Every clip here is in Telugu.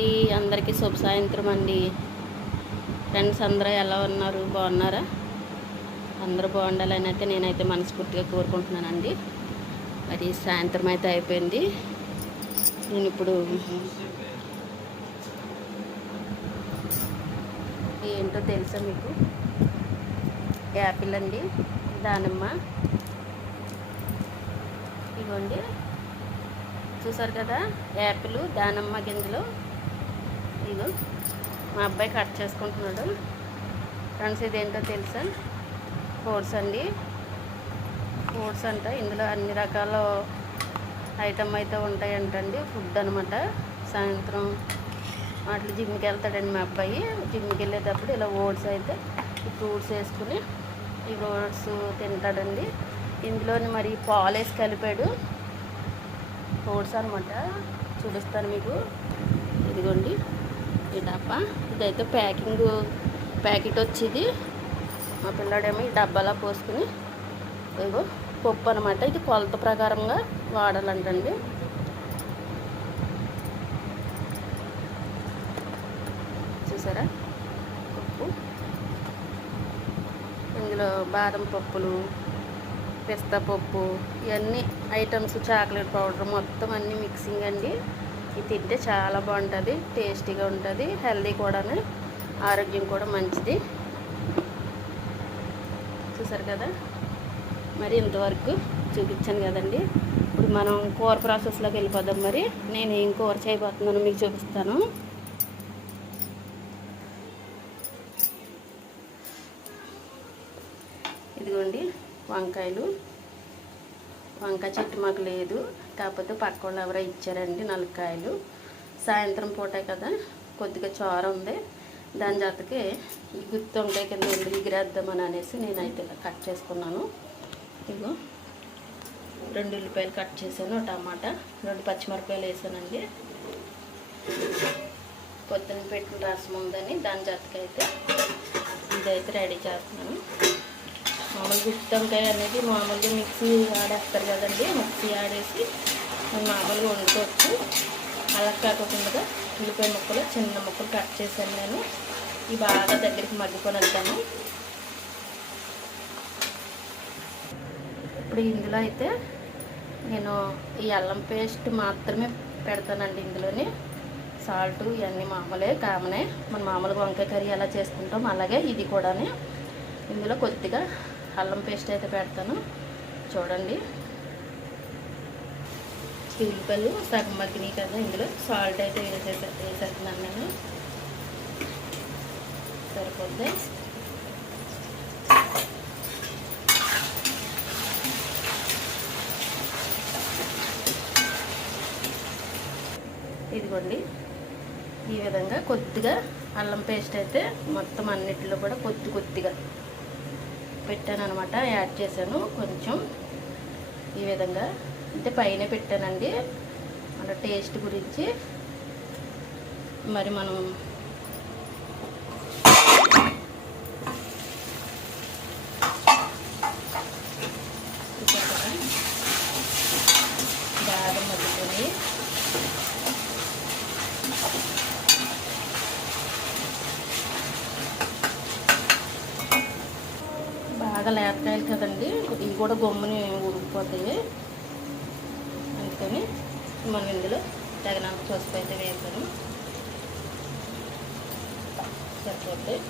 అండి, అందరికీ శుభ సాయంత్రం అండి. ఫ్రెండ్స్ అందరూ ఎలా ఉన్నారు? బాగున్నారా? అందరూ బాగుండాలని అయితే నేనైతే మనస్ఫూర్తిగా కోరుకుంటున్నానండి. మరి సాయంత్రం అయితే అయిపోయింది. నేను ఇప్పుడు ఏంటో తెలుసా మీకు? యాపిల్ అండి, దానిమ్మ. ఇదిగోండి, చూసారు కదా, యాపిల్ దానిమ్మ గింజలు. ఇదిగో మా అబ్బాయి కట్ చేసుకుంటున్నాడు. ఫ్రెండ్స్, ఇదేంటో తెలుసా? ఫ్రూట్స్ అండి. ఫ్రూట్స్ అంట, ఇందులో అన్ని రకాల ఐటమ్ అయితే ఉంటాయంటండి. ఫుడ్ అనమాట. సాయంత్రం అట్లా జిమ్కి వెళ్తాడండి మా అబ్బాయి. జిమ్కి వెళ్ళేటప్పుడు ఇలా ఓట్స్ అయితే ఈ ఫ్రూట్స్ వేసుకుని ఈ ఓట్స్ తింటాడండి. ఇందులోని మరి పాలు వేసి కలిపాడు. ఫ్రూట్స్ అనమాట. చూపిస్తాను మీకు. ఇదిగోండి ఈ డబ్బా. ఇదైతే ప్యాకెట్ వచ్చేది. మా పిల్లాడేమో ఈ డబ్బాలో పోసుకుని, ఇదిగో పప్పు అనమాట. ఇది కొలత ప్రకారంగా వాడాలంటండి. చూసారా పప్పు? ఇందులో బాదం పప్పులు, పిస్తా పప్పు, ఇవన్నీ ఐటమ్స్, చాక్లెట్ పౌడర్ మొత్తం అన్నీ మిక్సింగ్ అండి. ఇది తింటే చాలా బాగుంటుంది, టేస్టీగా ఉంటుంది, హెల్దీ కూడా, ఆరోగ్యం కూడా మంచిది. చూసారు కదా? మరి ఇంతవరకు చూపించాను కదండి. ఇప్పుడు మనం కూర ప్రాసెస్లోకి వెళ్ళిపోదాం. మరి నేను ఏం కూర చేయబోతున్నానో మీకు చూపిస్తాను. ఇదిగోండి వంకాయలు. వంకాయ చెట్టు మాకు లేదు, కాకపోతే పక్క వాళ్ళు ఎవరో ఇచ్చారండి 4 కాయలు. సాయంత్రం పూటే కదా, కొద్దిగా చారు ఉంది. దాని జతకి ఈ గుత్తి వంకాయ కింద ఉండి ఎగిరేద్దామని అనేసి నేనైతే ఇలా కట్ చేసుకున్నాను. ఇదిగో 2 ఉల్లిపాయలు కట్ చేశాను, టమాటా, 2 పచ్చిమిరపకాయలు వేసానండి. పొద్దున్న పెట్టిన రసం ఉందని దాని జతకి అయితే ఇదైతే రెడీ చేస్తున్నాను. మామూలు గుత్తి వంకాయ అనేది మామూలుగా మిక్సీ ఆడేస్తారు కదండి. మిక్సీ ఆడేసి మామూలుగా వండుకోవచ్చు. అలా కాకుండా ఉల్లిపాయ ముక్కలు చిన్న ముక్కలు కట్ చేశాను నేను. ఇవి బాగా దగ్గరికి మగ్గికొని వెళ్తాను. ఇప్పుడు ఇందులో అయితే నేను ఈ అల్లం పేస్ట్ మాత్రమే పెడతానండి. ఇందులోని సాల్ట్ ఇవన్నీ మామూలే, కామనే. మన మామూలుగా వంకాయ కర్రీ ఎలా చేసుకుంటాం అలాగే ఇది కూడా. ఇందులో కొద్దిగా అల్లం పేస్ట్ అయితే పెడతాను. చూడండి, ఉల్లిపాయలు సగం మగ్గినాయి కదా. ఇందులో సాల్ట్ అయితే వేసేస్తున్నాను నేను. సరిపోద్ది. ఇదిగోండి, ఈ విధంగా కొద్దిగా అల్లం పేస్ట్ అయితే మొత్తం అన్నిటిలో కూడా కొద్దిగా పెట్టాను అనమాట. యాడ్ చేశాను కొంచెం. ఈ విధంగా అంటే పైన పెట్టానండి, మన టేస్ట్ గురించి. మరి మనం బాగా మగ్గుతుంది. బాగా లేతకాయలు కదండి, ఇవి కూడా గమ్ముని ఉడికిపోతాయి. అందుకని మనం ఇందులో తగినంత పసుపు అయితే వేసాను. సరిపోతాయి.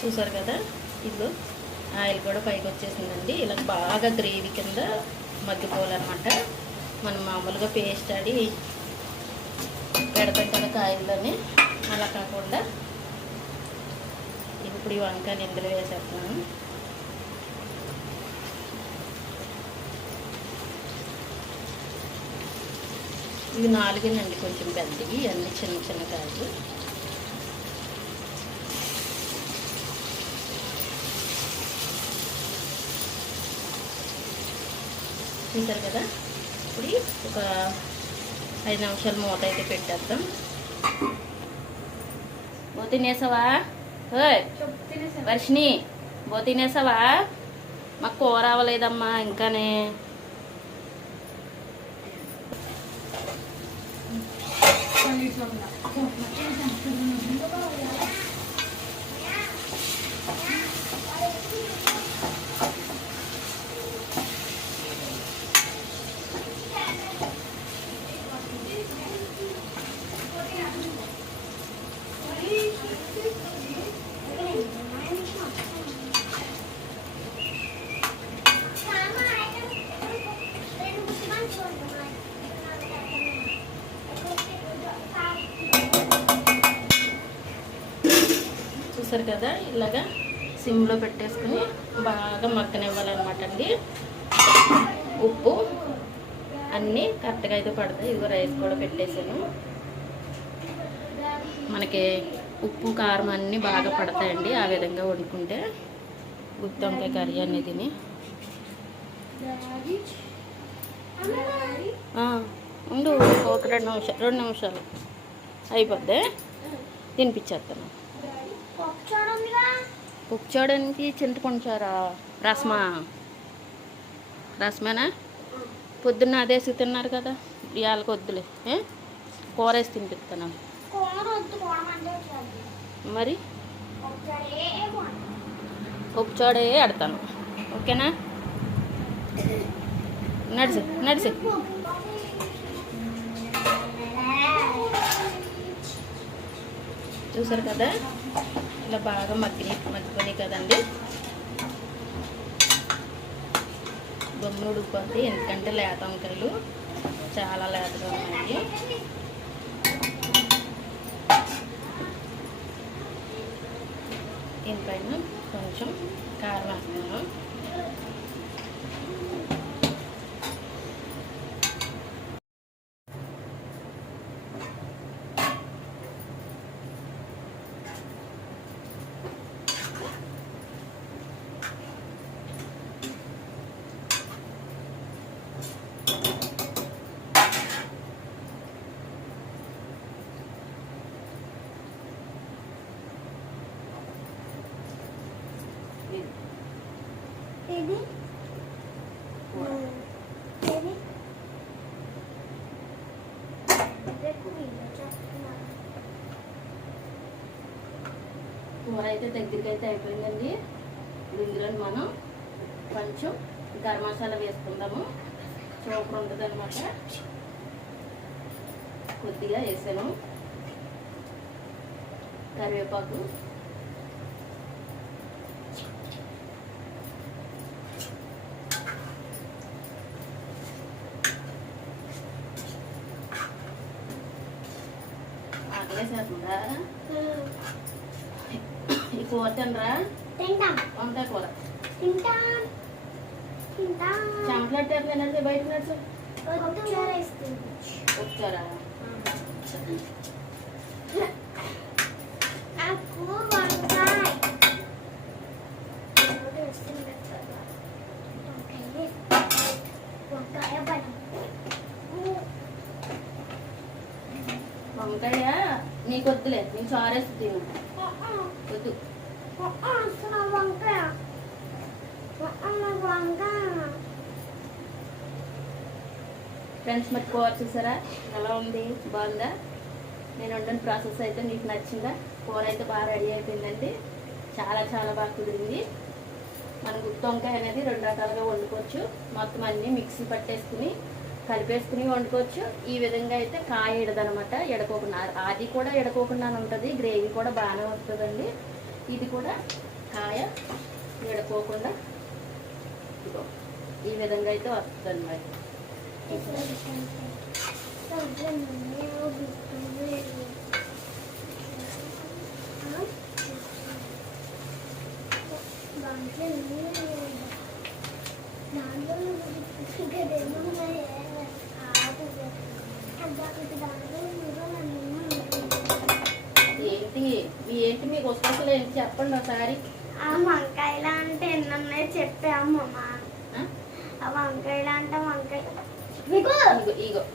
చూసారు కదా, ఇదిగో ఆయిల్ కూడా పైకి వచ్చేసిందండి. ఇలా బాగా గ్రేవీ కింద మగ్గిపోవాలన్నమాట. మనం మామూలుగా పేస్ట్ ఆడి పెడతాం కదా కాయల్లోని, అలా కాకుండా ఇప్పుడు ఈ వంకాయలు ఇందులో వేసేస్తున్నాను. ఇవి 4 కొంచెం పెద్దవి, అన్నీ చిన్న కాయలు. చూసారు కదా. ఇప్పుడు ఒక 5 నిమిషాలు మూత అయితే పెట్టేద్దాం. బో తినేసావా? ఓయ్ వర్షిని, బో తినేసావా? మాకు కూర అవ్వలేదమ్మా ఇంకానే. చూసారు కదా, ఇలాగా సిమ్లో పెట్టేసుకుని బాగా మగ్గనివ్వాలన్నమాట అండి. ఉప్పు అన్నీ కరెక్ట్గా అయితే పడతాయి. ఇదిగో రైస్ కూడా పెట్టేసాను. మనకి ఉప్పు కారం అన్నీ బాగా పడతాయండి ఆ విధంగా వండుకుంటే. గుత్తి వంకాయ కర్రీ అనేదిని ఉండు, ఒక 2 నిమిషాలు అయిపోద్ది. తినిపించేస్తాను. పుచ్చడానికి చింతపండు చారా, రసమేనా? పొద్దున్న అదేసి తిన్నారు కదా, ఇవాళకి వద్దులే, కూర వేసి తినిపిస్తాను. మరి పుచ్చోడే ఆడతాను, ఓకేనా? నడిచి చూసారు కదా, ఇలా బాగా మగ్గిపోయి కదండి. బొమ్మను ఉడికిపోతే, ఎందుకంటే లేత వంకాయలు చాలా లేతగా ఉన్నాయి. దీనిపైన కొంచెం కారం వేస్తున్నాను. కూర అయితే దగ్గరికి అయితే అయిపోయిందండి. ఇందులో మనం కొంచెం గరం మసాలా వేసుకుందాము. సూపర్ ఉంటుంది అనమాట. కొద్దిగా వేసాను కరివేపాకు, ఆకలేసేస్తుందా? ఈ కూర తినరా? వంకాయ కూర చెంపలెట్టే బయట నడుచు. వచ్చారా? వంకాయ నీకు వద్దులే, నీకు చారేసి తిను. వద్దు. ఫ్రెండ్స్, మరి కూర చూసారా ఎలా ఉంది? బాగుందా? నేను వండిన ప్రాసెస్ అయితే మీకు నచ్చిందా? కూర అయితే బాగా రెడీ అయిపోయిందండి. చాలా చాలా బాగా కుదిరింది. మనం గుత్తి వంకాయ అనేది 2 రకాలుగా వండుకోవచ్చు. మొత్తం అన్నీ మిక్సీ పట్టేసుకుని కలిపేసుకుని వండుకోవచ్చు. ఈ విధంగా అయితే కాయ ఎడదనమాట, ఎడకోకుండా. అది కూడా ఎడకోకుండా ఉంటుంది, గ్రేవీ కూడా బాగానే వస్తుందండి. ఇది కూడా కాయ ఎడకోకుండా ఈ విధంగా అయితే వస్తుంది అన్నమాట. ఏంటి మీకు వస్తువులు ఏంటి చెప్పండి ఒకసారి. వంకాయలు అంటే ఎన్నున్నాయి చెప్పామమ్మ. ఆ వంకాయలు అంటే వంకాయ ఇగో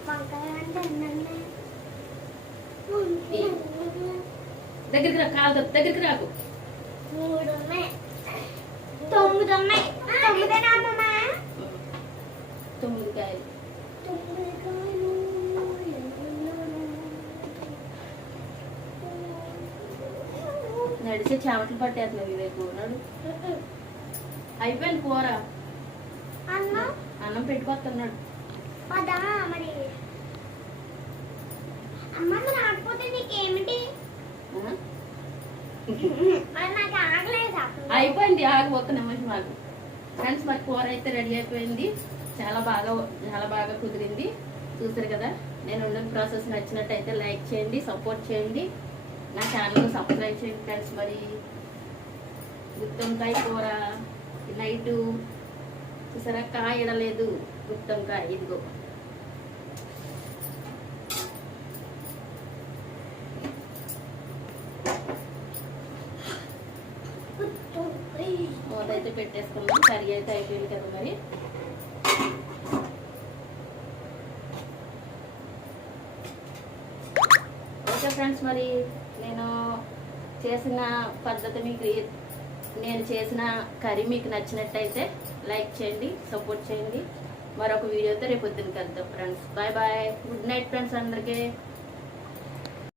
వంకాయ అంటే ఎన్నున్నాయి దగ్గరికి రా, కాలు దగ్గరికి రాకు. 3 ఉన్నాయి 9 ఉన్నాయి 9 అమ్మమ్మ 9 కాయలు. 9 కాయలు నడిచే చెమటలు పట్టేస్తున్నావు వివేకు. నడు. అయిపోయింది కూర. అన్నం అన్నం పెట్టుకొస్తున్నాడు. పదా మరి అమ్మ రాకపోతే నీకేమిటి మరి నాకు ఆగలేదా అయిపోయింది. ఆగు, ఒక్క నిమిషం ఆగు. ఫ్రెండ్స్, మరి కూర అయితే రెడీ అయిపోయింది. చాలా బాగా కుదిరింది. చూసారు కదా. నేను ఉన్న ప్రాసెస్ నచ్చినట్టయితే లైక్ చేయండి, సపోర్ట్ చేయండి, నా ఛానల్ సబ్స్క్రైబ్ చేయండి ఫ్రెండ్స్. మరి గుత్తొంకాయ కూర నైటు చూసారా, కాయ ఇడలేదు. గుత్తొంకాయ ఇదిగో. మూతైతే పెట్టేసుకున్నాం. కర్రీ అయితే అయిపోయింది కదా. మరి ఓకే ఫ్రెండ్స్, మరి నేను చేసిన పద్ధతి నేను చేసిన కర్రీ మీకు నచ్చినట్టయితే లైక్ చేయండి, సపోర్ట్ చేయండి. మరొక వీడియోతో రేపు పొద్దున్న కలుద్దాం friends. Bye bye. Good night friends అందరికీ.